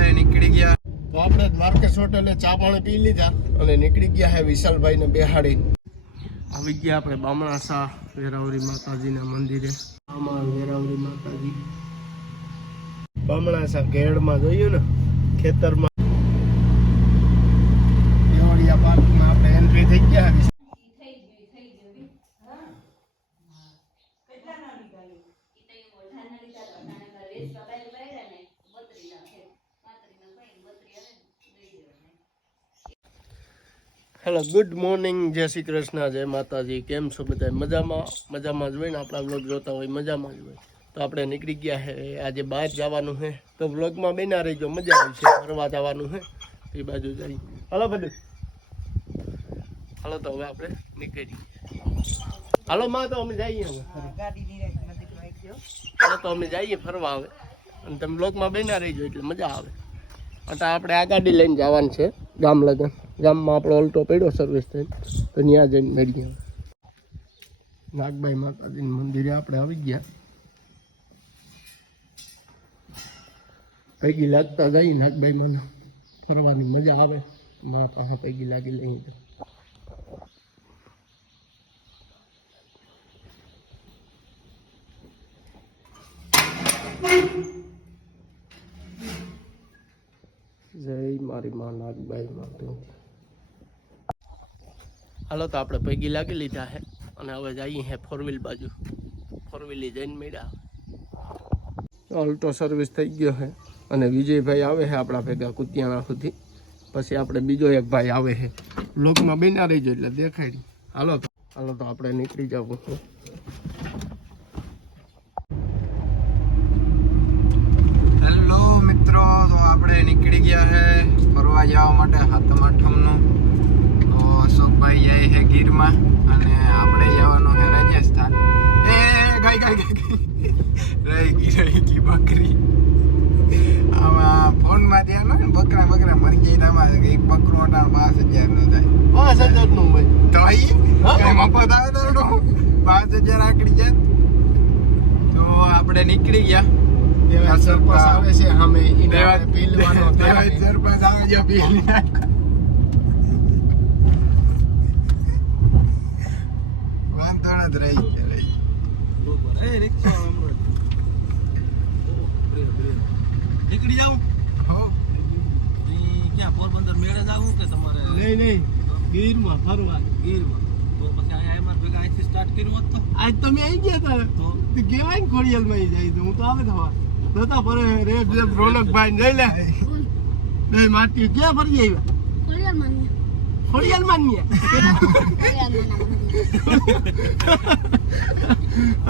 આપણે નીકળી ગયા. તો આપણે દ્વારકેશ હોટેલે ચા પાણી પી લીધા અને નીકળી ગયા હે વિશાલભાઈને બેહાડી. આવી ગયા આપણે બામણાસા વેરાવરી માતાજીના મંદિરે. આમાં વેરાવરી માતાજી. બામણાસા ઘેડમાં જોયું ને ખેતરમાં દેવળિયા પાર્કમાં આપણે એન્ટ્રી થઈ ગયા હે. હેલો ગુડ મોર્નિંગ જય શ્રી કૃષ્ણ જય માતાજી કેમ છો બધા મજામાં? મજામાં જ હોય ને? આપણા વ્લોગ જોતા હોય મજામાં જ હોય. તો આપણે નીકળી ગયા છે આજે બહાર જવાનું છે તો વ્લોગમાં બેના રહીજો મજા આવશે ફરવા જવાનું છે એ બાજુ જઈ. હાલો બધું હાલો તો હવે આપણે નીકળી હાલો માં તો અમે જઈએ હવે. હાલો તો અમે જઈએ ફરવા આવે અને તમે બ્લોકમાં બેના રહીજો એટલે મજા આવે. એટલે આપણે આ ગાડી લઈને જવાનું છે ગામ લગન. ગામમાં આપણો ઓલ્ટો પડ્યો સર્વિસ થઈને તો ત્યાં જઈને મેળીએ નાગબાઈ માતાજીના મંદિરે આપણે આવી ગયા. પૈકી લાગતા જઈ નાગભાઈ મને. ફરવાની મજા આવે. માં પાસે પૈકી લાગી લઈ તો જય મારી માં નાગબાઈ માટે હાલો તો આપણે પૈકી લાગી લીધા છે અને હવે જઈએ હે ફોર વ્હીલ બાજુ. ફોર વ્હીલ જઈને મેળા અલ્ટો સર્વિસ થઈ ગયો છે અને વિજયભાઈ આવે છે આપણા ભેગા કુતિયાણા સુધી. પછી આપણે બીજો એક ભાઈ આવે છે લોકમાં બેના રહીજો એટલે દેખાડી હાલો તો. હાલો તો આપણે નીકળી જવું છે. હેલો મિત્રો તો આપણે નીકળી ગયા છે ફરવા જવા માટે હાથમ આઠમનું. અશોકભાઈ જાય છે ગીરમાં અને આપણે જવાનું છે રાજસ્થાન. એ ગઈ ગઈ ગઈ રહી ગઈ રહી ગઈ બકરી. આમાં ફોનમાં ધ્યાન હોય ને બકરા બકરા મરી જાય આમાં એક બકરો અટાણ પાંચ હજારનું થાય. પાંચ હજારનું ભાઈ તો અહીં મફત આવે તો પાંચ હજાર આકડી જાય. તો આપણે નીકળી ગયા. સરપંચ આવે છે અમે સરપંચ આવે જો વાંધો નથી રહી ગયો, રહી નીકળી જાઉં ક્યાં પોરબંદર મેળે જાવું કે તમારે? નહીં નહીં. ગીરમાં ફરવા ગીરમાં. તો પછી અહીંયા એમાં ભેગા અહીંથી સ્ટાર્ટ કર્યું હોત તો? આજ તમે આવી ગયા હતા તો? તો કેવાય ને ખોડિયાલમાં જાય તો હું તો આવે થવા નતા પર રે રેબ રોનકભાઈ લઈ લે. બે માટી ક્યાં ફરી આવ્યા? ખોડિયાલમાં ને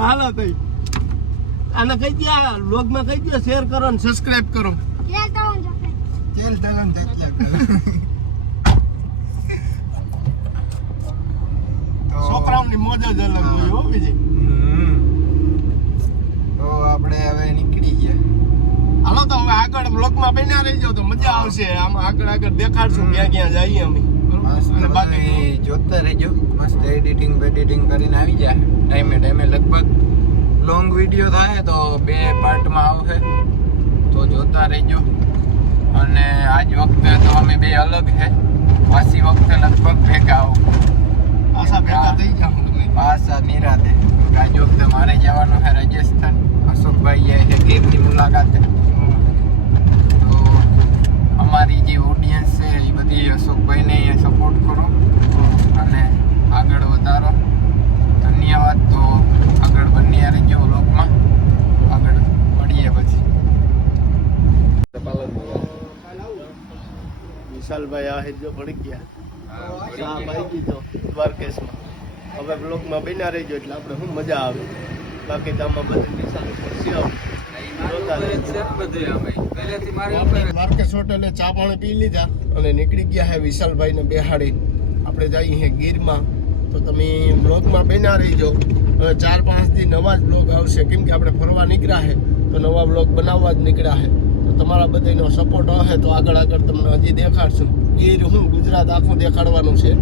હાલો તઈ આને કહી દે લોગમાં કહી દે શેર કરો ને સબસ્ક્રાઇબ કરો. તેલ તળન છોકરાઓની મોજ જ અલગ હોય હો બીજી. તો આપણે હવે નીકળી ગયા. હાલો તો હવે આગળ બ્લોગમાં બન્યા રહી જાવ તો મજા આવશે. આમ આગળ આગળ દેખાડશું ક્યાં ક્યાં જઈએ અમે. મસ્ત બાકી જોતા રહેજો. મસ્ત એડિટિંગ બેડિટિંગ કરીને આવી જાય ટાઈમે ટાઈમે લગભગ લોંગ વીડિયો થાય તો બે પાર્ટમાં આવશે. તો જોતા રહેજો. અને આજ વખતે તો અમે બે અલગ છે પાછી વખતે લગભગ ભેગા આવો. આશા ભેગા થઈ જાઉં તમે. પાછા નિરાતે. આજ વખતે મારે જવાનું છે રાજસ્થાન. અશોકભાઈ જાય છે ગીરની મુલાકાતે તો અમારી જે ઓડિયન્સ છે એ બધી અશોકભાઈને સપોર્ટ કરો અને આગળ વધારો ધન્યવાદ તો આગળ બન્યા રહેજો લોકમાં આગળ મળીએ પછી વિશાલભાઈ આ જો પડી ગયા હા, ભાઈ કીધો દ્વારકેશમાં હવે બ્લોકમાં બિના રહીજો એટલે આપણે શું મજા આવે. બાકી તો આમાં બધી નિશાની ખુશી આવે. દ્વારકેશ હોટેલે ચા પાણી પી લીધા અને નીકળી ગયા હે વિશાલભાઈને બેહાડી. આપણે જઈએ ગીરમાં. તો તમે બ્લોગમાં બન્યા રહીજો. હવે ચાર પાંચથી નવા જ બ્લોગ આવશે. કેમ કે આપણે ફરવા નીકળ્યા હે, તો નવા બ્લોગ બનાવવા જ નીકળ્યા છે તો તમારા બધાનો સપોર્ટ હશે તો આગળ આગળ તમને હજી દેખાડશું. ગીર હું ગુજરાત આખું દેખાડવાનું છે.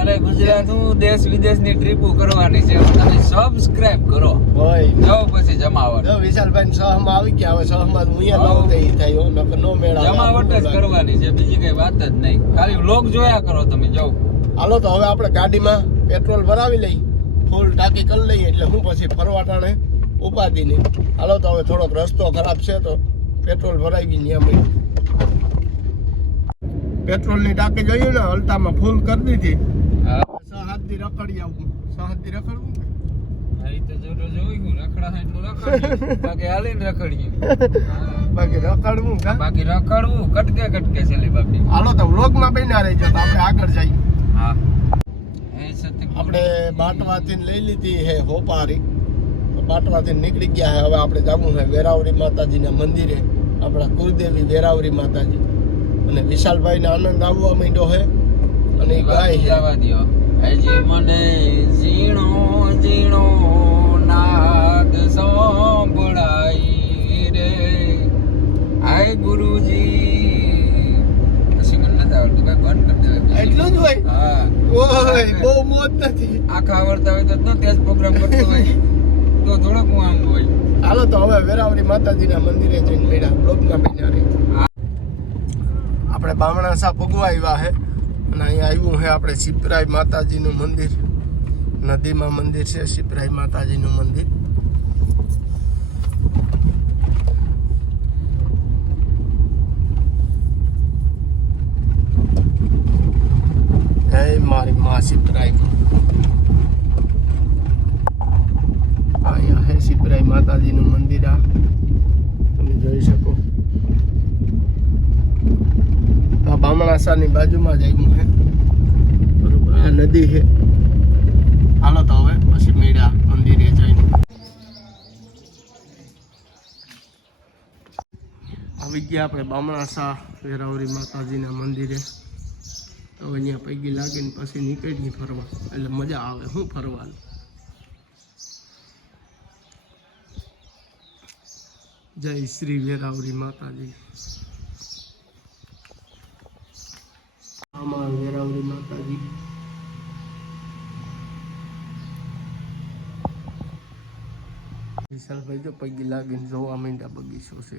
અરે ગુજરાત હું દેશ વિદેશની ટ્રીપો કરવાની છે તમે સબસ્ક્રાઇબ કરો. હોય જાઓ પછી જમાવટ. જો વિશાલભાઈ સહમાં આવી ગયા હવે સહમાં હું અહીંયા લાવું તો ઈ થાય નકર નો મેળ. જમાવટ જ કરવાની છે બીજી કઈ વાત જ નહીં. ખાલી વ્લોગ જોયા કરો તમે જાઓ. હાલો તો હવે આપણે ગાડીમાં પેટ્રોલ ભરાવી લઈ ફૂલ ટાંકી કરી લઈએ એટલે હું પછી ફરવા ટાણે ઉપાધિ નહીં હાલો તો હવે થોડોક રસ્તો ખરાબ છે તો પેટ્રોલ ભરાવી ત્યાં મળ્યું પેટ્રોલની ટાંકી જોઈએ ને અલતામાં ફૂલ કરી દીધી. હા. દી રખડી આવું છ રખડવું બાકી રખડવું બાકી રખડવું કટકે કટકે છે બાકી. હાલો તો વ્લોગમાં બેના રહેજો તો આપણે આગળ જઈએ. હા. આપણે બાટવાથી લઈ લીધી હે હોપારી. બાટવાથી નીકળી ગયા હે હવે આપણે જવું છે વેરાવરી માતાજીના મંદિરે. આપણા કુલદેવી વેરાવરી માતાજી. અને વિશાલભાઈને આનંદ આવવા માંડ્યો છે. અને ગાય છે. હજી મને ઝીણો ઝીણો નાદ સાંભળાઈ રે. આય ગુરુજી. મને નથી આવડતું કઈ બંધ કરી દેવાય એટલું જ હોય? હા. ઓય બહુ મોત નથી. આખા આવડતા હોય તો ન ત્યાં પ્રોગ્રામ કરતો હોય. તો થોડોક હું આમ હોય. હાલો તો હવે વેરાવરી માતાજીના મંદિરે જઈને મેળા બન્યા રહી આપણે બામણા સા ભગવા આવ્યા છે. અને અહીંયા આવ્યું છે આપણે સિપરાઈ માતાજીનું મંદિર. નદીમાં મંદિર છે સિપરાઈ માતાજીનું મંદિર. જય મારી મા સિપરાઈ અહીંયા છે સિપરાઈ માતાજીનું મંદિર આ તમે જોઈ શકો આ બાજુમાં જ આવ્યું છે બરોબર. આ નદી છે હાલો તો હવે પછી મેળા મંદિરે જઈને. આવી ગયા આપણે બામણાસા વેરાવરી માતાજીના મંદિરે. તો અહીંયા પૈકી લાગીને પછી નીકળીએ ફરવા. એટલે મજા આવે શું ફરવાનું? જય શ્રી વેરાવરી માતાજી આમાં વેરાવરી માતાજી વિશાલભાઈ જો પૈકી લાગીને જોવા માંડ્યા બગીચો છે?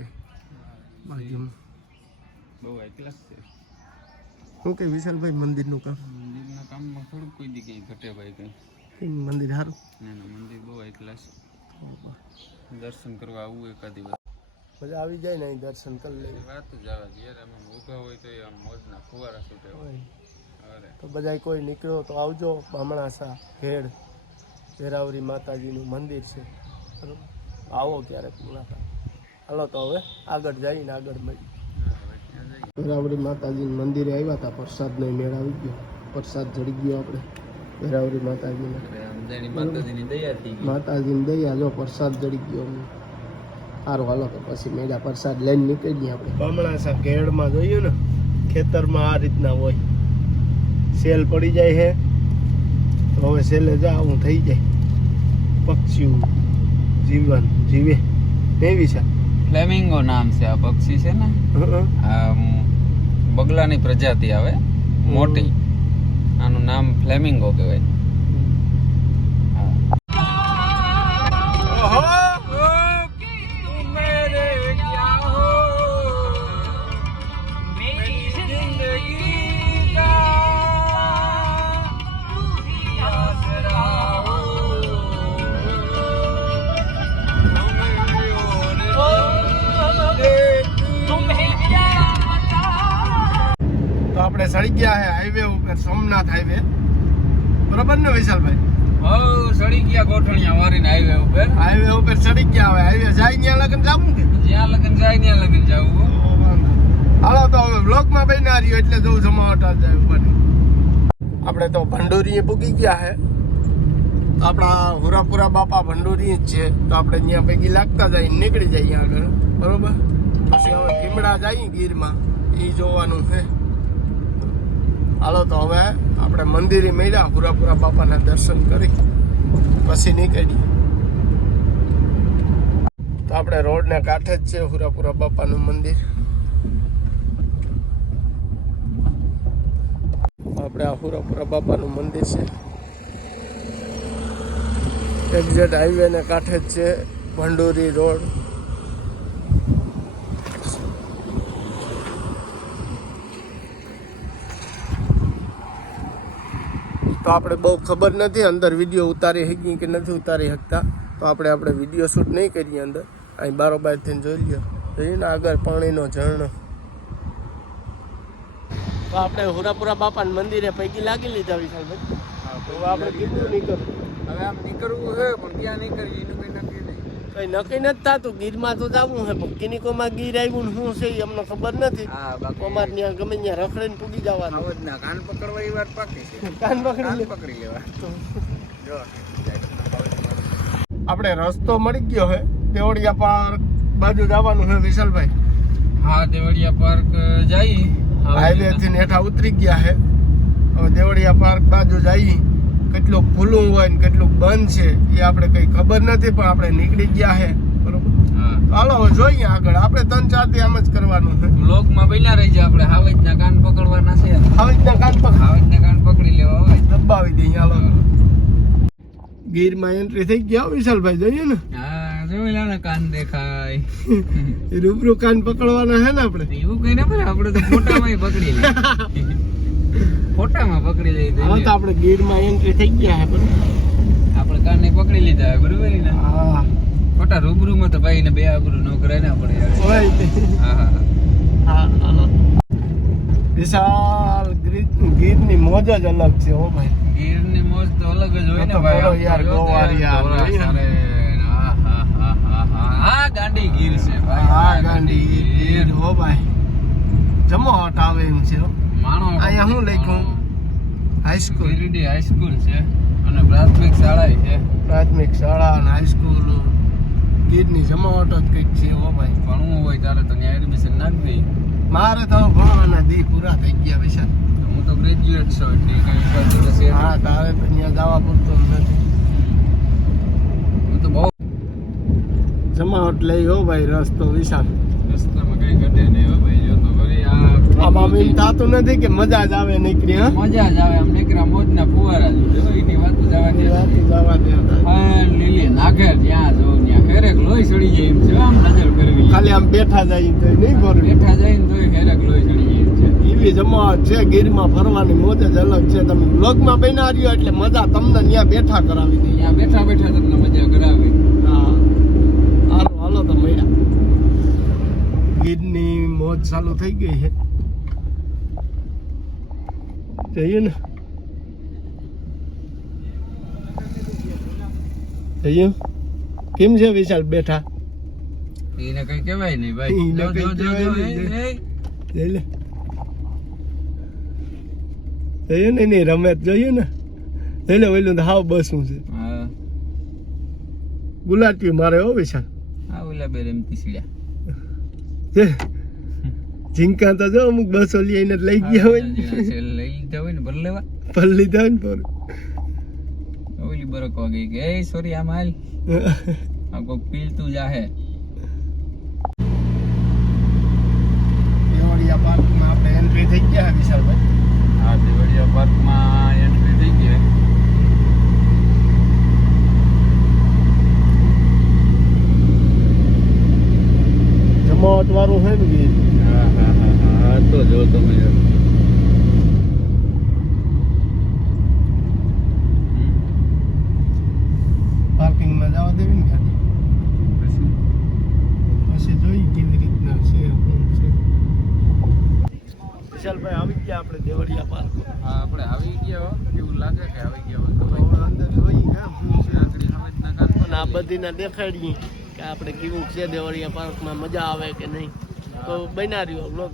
બાજુમાં. બહુ એકલાસ છે. શું કે વિશાલભાઈ મંદિરનું કામ? મંદિરના કામમાં થોડુંક કોઈ દી કઈ ઘટે ભાઈ કઈ. મંદિર સારું? ના ના મંદિર બહુ એકલાસ દર્શન કરવા આવવું એકાદી વાર. મજા આવી જાય ને દર્શન કરી લે વાત જ આવે જ્યારે આમ ઊભા હોય તો એ આમ મોજના ફુવારા છૂટે. હોય. તો બધા કોઈ નીકળ્યો તો આવજો બામણાસા ભેડ વેરાવરી માતાજીનું મંદિર છે. આવો ક્યારેક મુલાકાત. હાલો તો હવે આગળ જઈને આગળ મળી વેરાવરી માતાજીનું મંદિરે આવ્યા હતા પ્રસાદનો મેળ આવી ગયો. પ્રસાદ જડી ગયો આપણે વેરાવરી માતાજીને. માતાજીની દયા જો પ્રસાદ જડી ગયો અમને. સારું હાલો તો પછી મેળા પ્રસાદ લઈને નીકળી ગયા આપણે. બામણાસા કેળમાં જોયું ને ખેતરમાં આ રીતના હોય. સેલ પડી જાય છે. તો હવે સેલે જાવું થઈ જાય. પક્ષીઓ જીવન જીવે. એવી છે? ફ્લેમિંગો નામ છે આ પક્ષી છે ને? આ બગલાની પ્રજાતિ આવે. મોટી. આનું નામ ફ્લેમિંગો કહેવાય. સડી ગયા હે હાઈવે ઉપર સોમનાથ હાઈવે બરાબર ને વિશાલભાઈ? બહુ સડી ગયા ગોઠણિયા વારીને હાઈવે ઉપર. હાઈવે ઉપર સડી ગયા હવે. હાઈવે જાય ત્યાં લગન જાવું કે? જ્યાં લગન જાય ત્યાં લગન જાવું હાલો તો હવે બ્લોકમાં બન્યા રહ્યો એટલે જવું જમાવટ જાય ઉપર આપણે તો ભંડોરીએ પૂકી ગયા છે તો આપણા હુરાપુરા બાપા ભંડોરી જ છે. તો આપણે ત્યાં પૈકી લાગતા જાય નીકળી જઈએ આગળ. બરોબર? પછી હવે ભીમડા જઈએ ગીરમાં. એ જોવાનું છે. હાલો તો હવે આપણે મંદિરે મળ્યા હુરાપુરા બાપાના દર્શન કરી, પછી નીકળી તો આપણે રોડને કાંઠે જ છે હુરાપુરા બાપાનું મંદિર. આપણે આ હુરાપુરા બાપાનું મંદિર છે. એક્ઝેટ હાઈવેને કાંઠે જ છે ભંડોરી રોડ. તો આપણે બહુ ખબર નથી અંદર વીડિયો ઉતારી શકીએ કે નથી ઉતારી શકતા. તો આપણે આપણે વીડિયો શૂટ નહીં કરીએ અંદર. અહીં બારોબાર થઈને જોઈ લ્યો. જોઈએ ને આગળ પાણીનો ઝરણો. તો આપણે હુરાપુરા બાપાના મંદિરે પૈકી લાગી લીધા વિશાલભાઈ. આપણે કેટલું નીકળવું. હવે આમ નીકળવું છે પણ ક્યાં નીકળવી એનું કંઈ નક્કી નહીં કઈ નક્કી નથી થતું. ગીરમાં તો જવું છે પણ કિનિકોમાં ગીર આવ્યું શું છે એ અમને ખબર નથી. અમાર ત્યાં ગમે ત્યાં રખડીને પૂગી જવાનું. કાન પકડવા એ વાત પાકી છે. કાન પકડી કાન પકડી લેવા. જો આપણે રસ્તો મળી ગયો છે દેવળિયા પાર્ક બાજુ જવાનું છે વિશાલભાઈ. હા દેવળિયા પાર્ક જઈ હાઈવે થી નેઠા ઉતરી ગયા છે હવે દેવળિયા પાર્ક બાજુ જઈ કેટલું ખુલ્લું હોય ને કેટલું બંધ છે એ આપણે કઈ ખબર નથી પણ આપણે નીકળી ગયા છે બરોબર? ચાલો હાલો જોઈએ આગળ. આપણે ત્રણ ચારથી આમ જ કરવાનું છે. બ્લોકમાં બન્યા રહી જાય આપણે. હાવજના કાન પકડવાના છે. હાવજ રીતના કાન પકડ. હાવજના કાન પકડી લેવા હોય દબાવી દઈએ હાલો. ગીરમાં એન્ટ્રી થઈ ગયા વિશાલભાઈ જોઈએ ને? હા જોઈ લો ને કાન દેખાય. રૂબરૂ કાન પકડવાના છે ને આપણે? એવું કઈ ના પડે આપણે તો ફોટામાં પકડી લઈએ ફોટામાં પકડી લઈ હવે તો આપણે ગીરમાં એન્ટ્રી થઈ ગયા છે બરોબર આપણે કાને પકડી લીધા હે બરોબર ને હા ખોટા રૂબરૂમાં તો ભાઈ ને બે આબરૂ ન કરાય ના પડે. હા હા હા. હા વિશાલ ગીર- ગીરની મોજ જ અલગ છે હો ભાઈ ગીરની મોજ તો અલગ જ હોય ને ભાઈ યાર ગોવાર યાર, ને. હા, હા, હા, હા, હા. હા, ગાંડી ગીર છે ભાઈ હા ગાંડી ગીર હો ભાઈ જમો હટ આવે એમ છે હો. અહીંયા શું લખ્યું? હાઈસ્કૂલ ગીરડી હાઈસ્કૂલ છે અને પ્રાથમિક શાળા છે. પ્રાથમિક શાળા અને હાઈસ્કૂલ ગીરની જમાવટ જ કંઈક છે હો ભાઈ. ભણવું હોય ત્યારે તો ત્યાં એડમિશન નાખ દઈ મારે તો ભણવાના દી પૂરા થઈ ગયા વિશાલ હું તો ગ્રેજ્યુએટ છું એટલે કંઈ તો છે હા તારે તો ત્યાં જવા પૂરતો નથી. હું તો બહુ જમાવટ લઈ હો ભાઈ રસ્તો વિશાલ રસ્તામાં કઈ ઘટે નહીં હો ભાઈ. એમ થતું નથી કે મજા જ આવે નીકળી હા? મજા જ આવે આમ નીકળ્યા મોજના ફુવારા જ એની વાત જવા દે જવા દે હા લીલી નાખે ત્યાં જો ત્યાં ફેરેક લોહી ચડી જાય એમ છે. આમ નજર કરવી ખાલી આમ બેઠા જાય તો નહીં ભરવી બેઠા જાય ને તોય ફેરેક લોહી ચડી જાય એવી જમાવટ છે ગીરમાં ફરવાની મોજ જ અલગ છે. તમે બ્લોગમાં બન્યા રહ્યો એટલે મજા તમને ત્યાં બેઠા કરાવી દઈએ. ત્યાં બેઠા બેઠા તમને મજા કરાવી. હા. હાલો હાલો તો મળ્યા. ગીરની મોજ ચાલુ થઈ ગઈ છે. જઈએ ને જઈએ કેમ છે વિશાલ? બેઠા. એને કઈ કહેવાય નહીં ભાઈ. જો જો જો. જઈ લે જઈએ ને એની રમત જોઈએ ને. જઈ લે ઓલું તો હાવ બસું છે. હા. ગુલાટી મારે હો વિશાલ. હા ઓલા બે રમતી સીડ્યા જે ઝીંકા તો જો અમુક બસો લઈને લઈ ગયા હોય છે, લઈ લીધા હોય ને ભર લેવા. ભર લીધા હોય ને પર ઓલી બરક વાગી કે એ સોરી આ માલ આ કોક પીલતું જાહે. દેવળિયા પાર્કમાં આપણે એન્ટ્રી થઈ ગયા વિશાલભાઈ? આ દેવળિયા પાર્કમાં એન્ટ્રી થઈ ગયા. જમાવટ વાળું છે ને હા હા હા તો જો તમે પાર્કિંગમાં જવા દેવી ને ખાલી? પછી? જોઈ કેવી રીતના છે વિશાલભાઈ આવી ગયા આપણે દેવળિયા પાર્ક. હા આપણે આવી ગયા હો. એવું લાગે કે આવી ગયા અંદર જોઈ ગયા આ બધીને દેખાડીએ કે આપણે કેવું છે દેવળિયા પાર્કમાં મજા આવે કે નહીં? તો બનાવ્યો બ્લોગ